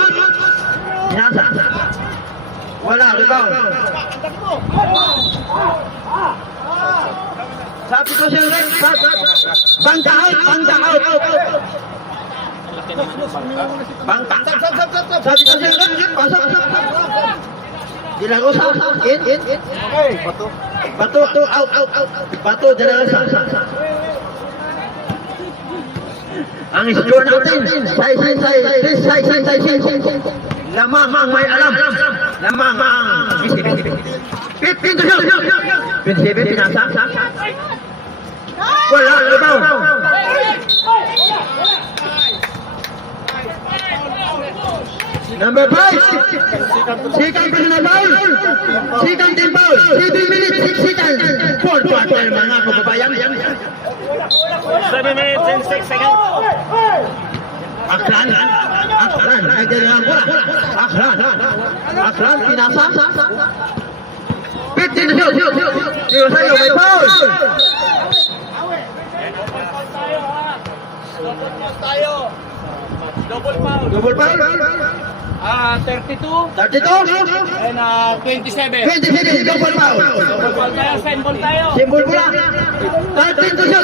Nasa. Wala, rebound. Sabi ko siya rin, bangka out. Bangka. Sabi ko siya rin, pasok. Dilarosa, in. Bato, out. Bato, dilarosa. Ang score natin, lamang ang may alam. Lamang ang 15 to shoot. 27, pinasa. Wala, ibaw. Number 5, second personal foul, second team foul, 7 minutes, 6 seconds, 4 quarter mga kababayan. 7 minutes and 6 seconds. Aklan, nagdalang bola. Aklan, pinasa. 15 to shoot. Tiro sa'yo, may foul. Double foul. Double foul. 32 32. and 27. 27, double foul. Double foul tayo, symbol tayo. Symbol bola. 13 to shoot.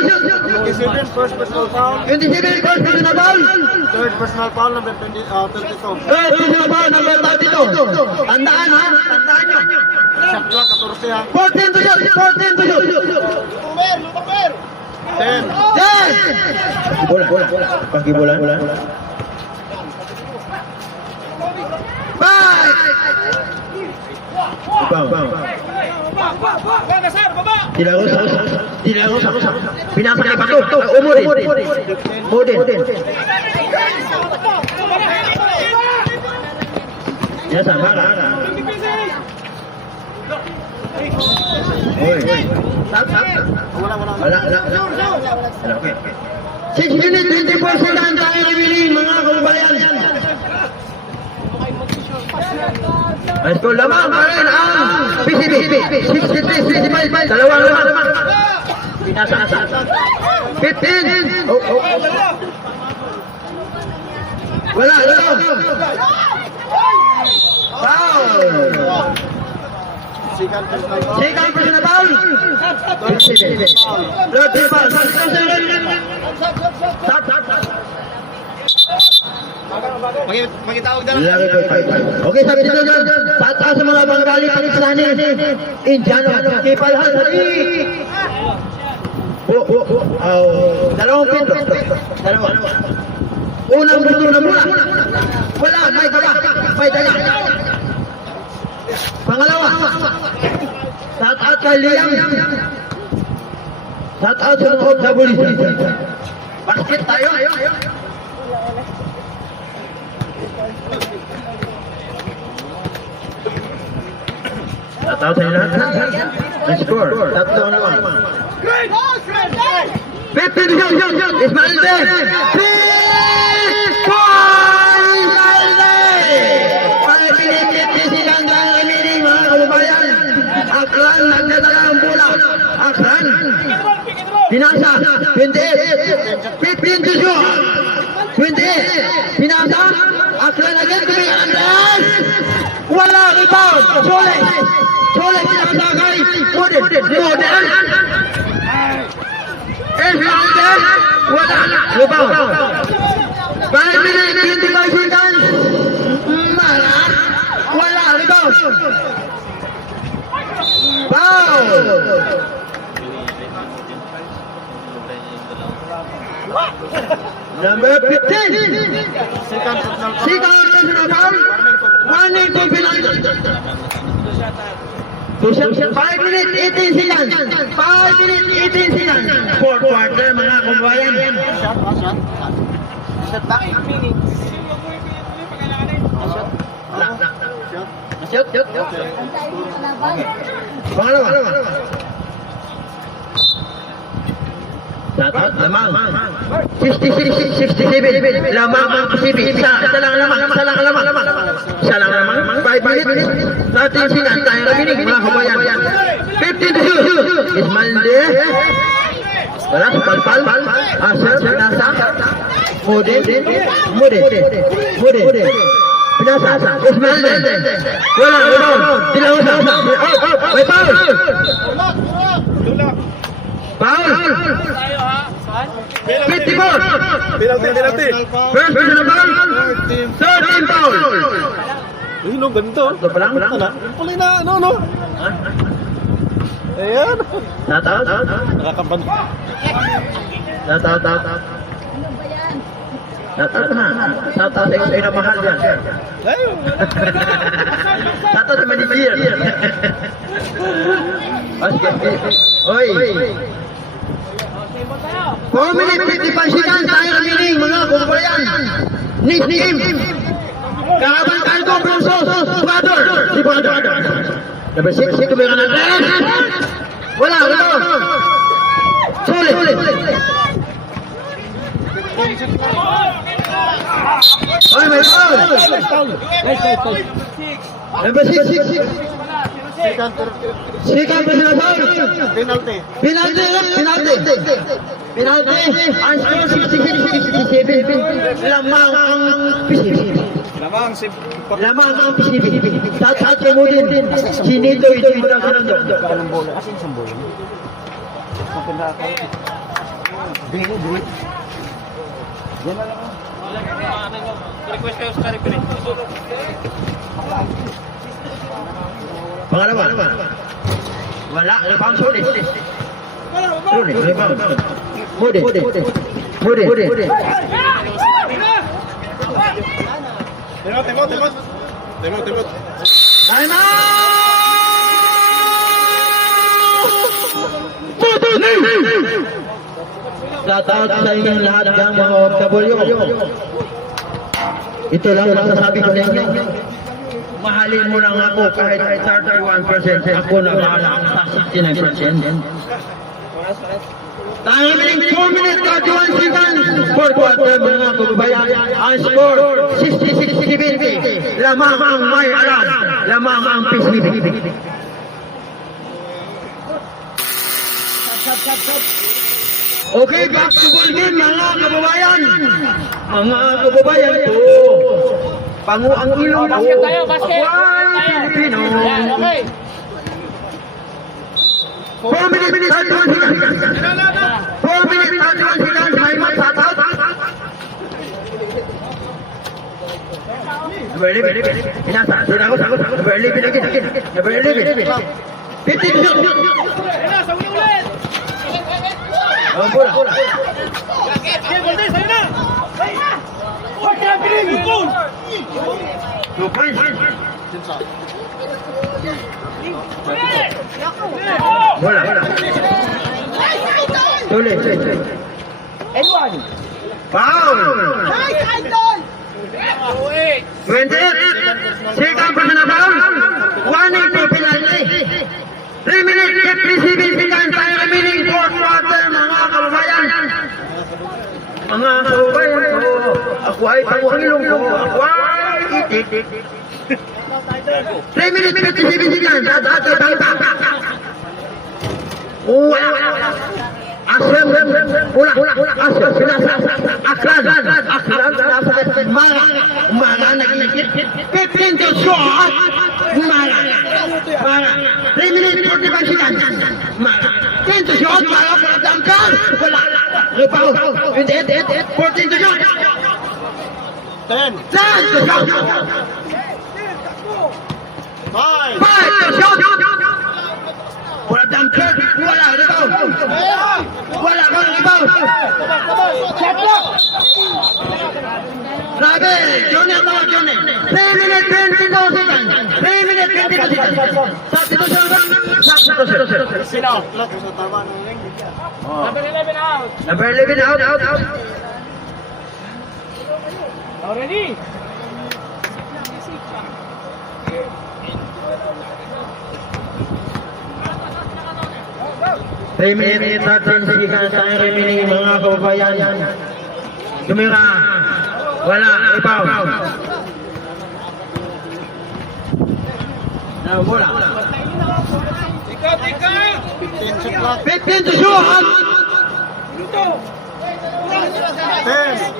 27 first personal foul. 27, first personal foul. Third personal foul number 32. Third personal foul, number 32. Tandaan ha, tandaan nyo. Shot clock 14 ha. 14 to shoot, 14 to shoot. 10. 10. Bola. Pagi bola. 5. Bang. Dilaro sa. Pinasa kay Pato. Modin. Ya sama. Oi. Wala. Okay. 6 minutes 24 seconds tayo remaining mga kababayan. Let's go, lamang pa rin ang PCB. 63-65, dalawang lamang. Pinasa. 15. Wala. Foul. Second personal foul. Second personal foul. 37. Third foul. Stop. Magitawag na lang. Lagi ko 5. Okay, sabi dito dyan. Tataas sa mga banggali paliksani. Indiano. Kipalhan. Dalawang pito. Unang buto na mula. Wala. May daga. Pangalawa. Tataas kay Liam. Tataas sa loob sa bulis. Basket tayo. Tataw sa lahat. Ang score. Tatlo naman. 15 shoot. Ismailde. 5 silang remaining mga kababayan. Aklan nagdadala ang bola. Aklan. Pinasa. 28. 15 to shoot. 28. Pinasa. Aklan again. Andres. Wala rebound. Soleh pinasa kay Modin. Esmeralda. Wala rebound. 5 minutes 25 seconds. Wala rebound. Foul. Number 15. Second personal foul. Second personal foul. Warning to penalty. 5 minutes 18 seconds. 5 minutes 18 seconds. Fourth quarter mga kababayan. Shot back. Shoot. Pangalawa. Dapat lamang 66-67 lamang ang PCB. Isa lang lamang 5 minutes 13 seconds tayo nabinig mga kabayan. 15 to shoot. Ismailde. Wala sa palpal. Asher pinasa. Modin. Pinasa. Ismailde. Wala. Dilawasa. May foul. Foul. 54. First personal foul. Third team foul. Ayun, ang ganito. Ito pa lang. Puli na, no? Ayan. Tataw. Nakakaban. Tataw. Shout na. Shout out sa iyo na mahal dyan. Shout out sa manager. Oy. 4 minutes 55 seconds tayo remaining mga kumbayan. Next team. Kakabantaan ko Bronzo. Ecuador. Number 6, kumira na. Wala. Sulit. Oy, may foul. Number 6. Second personal foul. Penalty. Ang score 66-67. Lamang ang Pacific. Lamang ang Pacific. Saat mo din. Sinito ito ang sarando. Asin isang bola. Request kayo sa referee. Pangalawa. Wala. Rebound sulit. Rebound. Mudi. Timot. Time out! Shout out sa inyong lahat ng mga OFW. Ito lang masasabi ko ninyo. Mahalin mo lang ako kahit 31%. Ako na bahala sa 69%. Tayo remaining 4 minutes 31 seconds. 4 quarter mga kababayan. Ang score 66-70. Lamang ang may alam. Lamang ang Pacific. Okay, back to ball game mga kababayan. Mga kababayan ko. Pangu ang ilong ko. Basket tayo, basket. Akwai Pilipino. Yan, okay. 4 minutes 31 seconds. 4 minutes 31 seconds. May masatot. Number 11. Inasa. Sagot. Number 11 lagi. Number 11. 50 shoot. Oh, bola. 2 points. Bola. Tuloy. Foul. Nice, Idol! 28. Second personal foul. 1-8 penalty. 3 minutes 57 seconds tayo remaining 4th quarter mga kababayan. Mga kababayan ko. Ako ay panguhilong ko. Ako ay itik. 3 minutes 57 seconds. At bangka. Wala. Asam. Pula. Asam. Aklan. Mara. Nagigit. 15 to shot. Mara. 3 minutes 45 seconds. Mara. 10 to shot. Mara. Damkan. Wala. Rebound. 14 to shot. 10 to shot. 5 to shot. Wala damkan. Wala rebound. Wala kang rebound. Grabe. Johnny. 3 minutes 22 seconds. 3 minutes 22 seconds. Substitution. Sino? Number 11 out. Number 11 out. Now ready? Three minutes 13 seconds tayo remaining mga kababayan. Tumira. Wala. Ipaw. Bola. 15 to shoot.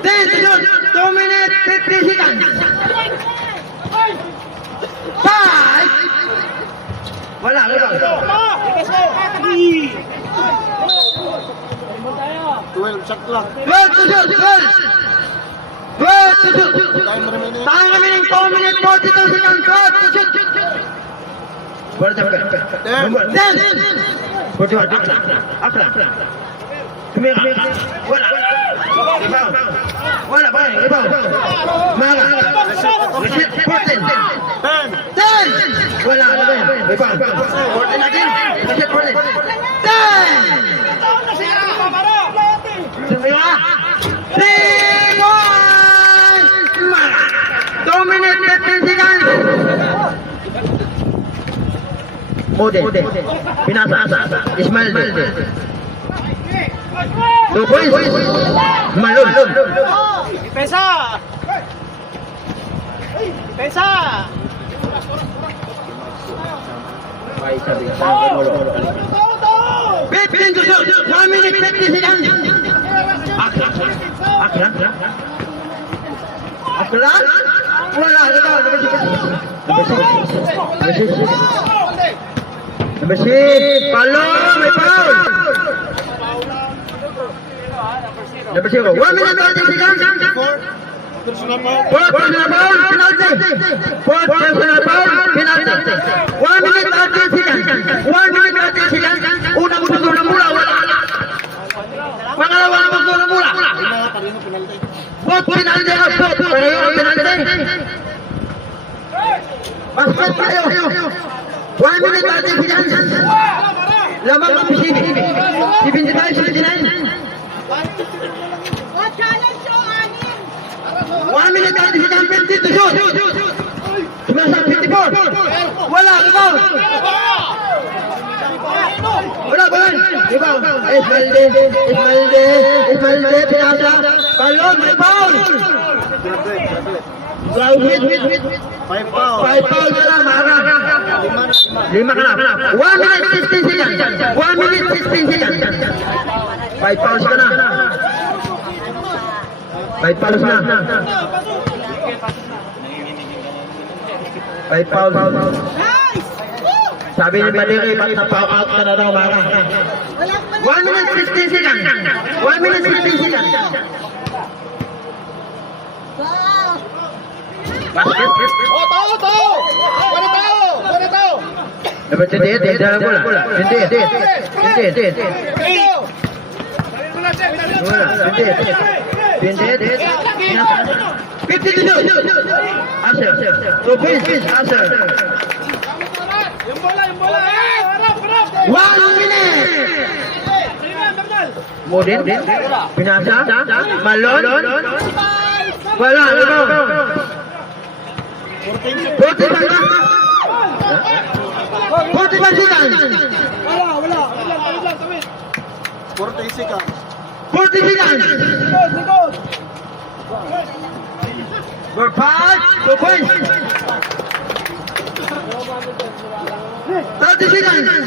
10 to shoot. 2 minutes 50 seconds. 5. Wala. 12 shot clock. 12 to shoot. 12 to shoot. Time remaining 2 minutes 42 seconds. 12 to shoot. Bola sampai. 10. Berdua. Akla. Tumira. Bola. Rebound. Wala pa eh. Iba. Mara. Reset. 14. 10. Wala. Ano ba yan? Iba. 14 natin. Reset 14. 10. Sumiwa. 3-1. Mara. 2 minutes 15 seconds. Mode. Pinasa. Ismail. 2 points. Malun. Pesa! Pesa! May sabi. 15 to shoot. 1 minute 50 seconds. Akla. Wala. Ikaw. Number 6. Palo. May foul. Number 0. 1 minute 30 seconds. Fourth personal foul. Penalty. Fourth personal foul. Penalty. 1 minute 30 seconds. 1 minute 30 seconds. Unang magsusunod na mula. Wala. Pangalawa na magsusunod na mula. Both penalty. Both. Pareho ang penalty. Basket tayo. 1 minute 30 seconds. Lamang ang Pacific. 75-79. O, challenge yung anim. 1 minute 30 seconds. 50 to shoot. Sumasang 54. Wala. Ikaw. Wala ba yan? Ibaw. Ismailde. Pinasa. Palon. May foul. Wait. 5 foul na lang. Mara. 5 ka na. 1 minute 16 seconds. 1 minute 16 seconds. 5 fouls ka na. 5 fouls na. 5 fouls. Nice! Woo! Sabi ni Baliri, out ka na daw, Mara. Walang 1 minute 16 seconds. 1 minute 16 seconds. Wow! Basket. Wala tao! Dapat hindi, dalam bola. Hindi. Bola, hindi. 50 to shoot. Asher. 2 points, Asher. Yung bola! Harap! 1 minute. Modin. Pinasa. Malon. Wala. Ikaw. 45 seconds. 40 seconds. For pass. 2 points. 30 seconds.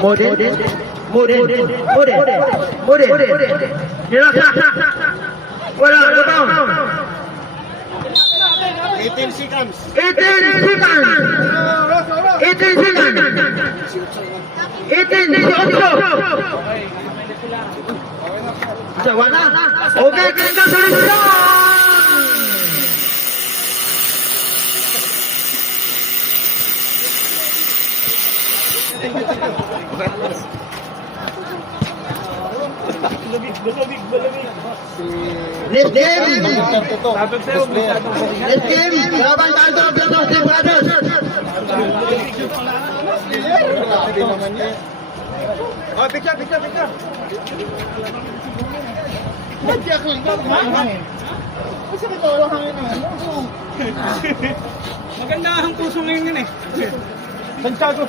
Modin. Nilaksa. Wala. Ikaw. 18 seconds. 18 seconds. 18. Wala. Okay, congratulations. Next game. Laban tayo ng Duterte Brothers. Grabe naman yan. Oh, picture. Maganda ang puso ngayon yun eh. Santiago.